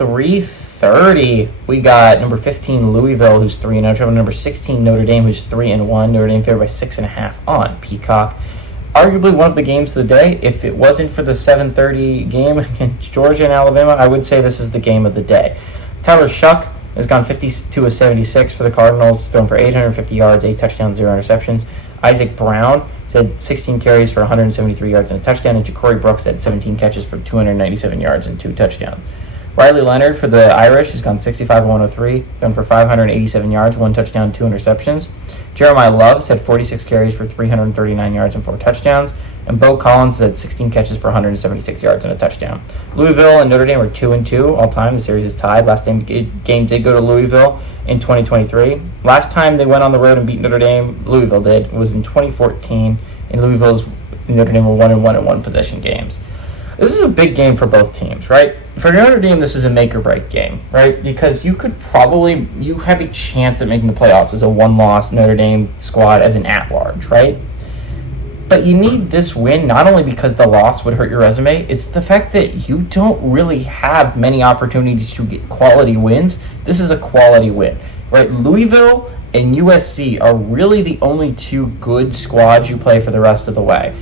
3:30, we got number 15 Louisville, who's 3-0, number 16 Notre Dame, who's 3-1. Notre Dame favored by 6.5 on Peacock. Arguably one of the games of the day. If it wasn't for the 7:30 game against Georgia and Alabama, I would say this is the game of the day. Tyler Shuck has gone 52 of 76 for the Cardinals, thrown for 850 yards, 8 touchdowns, 0 interceptions. Isaac Brown had 16 carries for 173 yards and a touchdown, and Ja'Cory Brooks had 17 catches for 297 yards and 2 touchdowns. Riley Leonard for the Irish has gone 65 of 103, thrown for 587 yards, 1 touchdown, 2 interceptions. Jeremiah Loves had 46 carries for 339 yards and 4 touchdowns. And Bo Collins had 16 catches for 176 yards and a touchdown. Louisville and Notre Dame are 2-2 all time. The series is tied. Last game did go to Louisville in 2023. Last time they went on the road and beat Notre Dame, Louisville did, was in 2014. And Louisville's Notre Dame were 1-1 in one-possession games. This is a big game for both teams, right? For Notre Dame, this is a make-or-break game, right? Because you have a chance at making the playoffs as a one-loss Notre Dame squad as an at-large, right? But you need this win not only because the loss would hurt your resume, it's the fact that you don't really have many opportunities to get quality wins. This is a quality win, right? Louisville and USC are really the only 2 good squads you play for the rest of the way.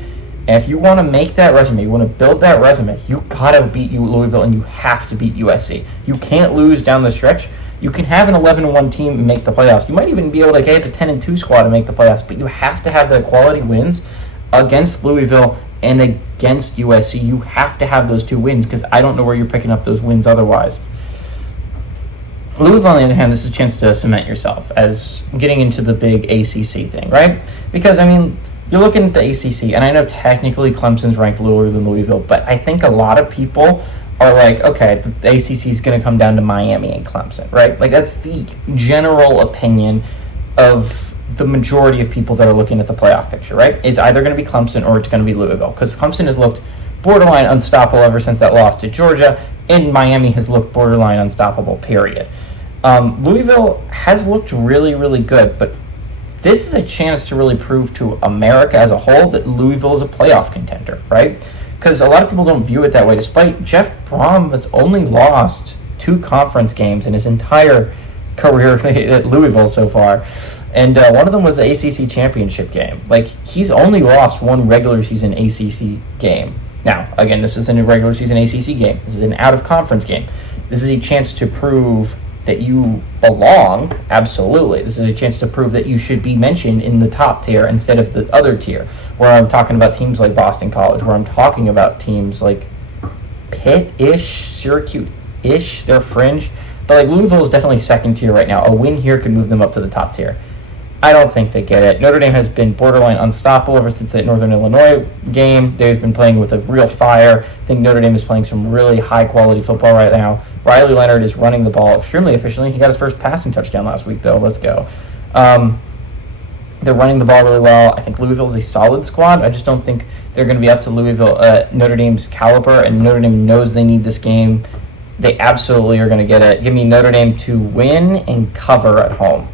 And if you want to make that resume, you want to build that resume, you got to beat Louisville and you have to beat USC. You can't lose down the stretch. You can have an 11-1 team and make the playoffs. You might even be able to get the 10-2 squad and make the playoffs, but you have to have the quality wins against Louisville and against USC. You have to have those 2 wins because I don't know where you're picking up those wins otherwise. Louisville, on the other hand, this is a chance to cement yourself as getting into the big ACC thing, right? Because, you're looking at the ACC, and I know technically Clemson's ranked lower than Louisville, but I think a lot of people are like, okay, the ACC is going to come down to Miami and Clemson, right? Like, that's the general opinion of the majority of people that are looking at the playoff picture, right? It's either going to be Clemson or it's going to be Louisville, because Clemson has looked borderline unstoppable ever since that loss to Georgia, and Miami has looked borderline unstoppable, period. Louisville has looked really, really good, but this is a chance to really prove to America as a whole that Louisville is a playoff contender, right? Because a lot of people don't view it that way, despite Jeff Brom has only lost 2 conference games in his entire career at Louisville so far. And one of them was the ACC championship game. Like, he's only lost 1 regular season ACC game. Now, again, this isn't a regular season ACC game. This is an out-of-conference game. This is a chance to prove that you belong, absolutely. This is a chance to prove that you should be mentioned in the top tier instead of the other tier, where I'm talking about teams like Boston College, where I'm talking about teams like Pitt-ish, Syracuse-ish, they're fringe. But like Louisville is definitely second tier right now. A win here could move them up to the top tier. I don't think they get it. Notre Dame has been borderline unstoppable ever since that Northern Illinois game. They've been playing with a real fire. I think Notre Dame is playing some really high-quality football right now. Riley Leonard is running the ball extremely efficiently. He got his first passing touchdown last week, though. Let's go. They're running the ball really well. I think Louisville's a solid squad. I just don't think they're going to be up to Notre Dame's caliber, and Notre Dame knows they need this game. They absolutely are going to get it. Give me Notre Dame to win and cover at home.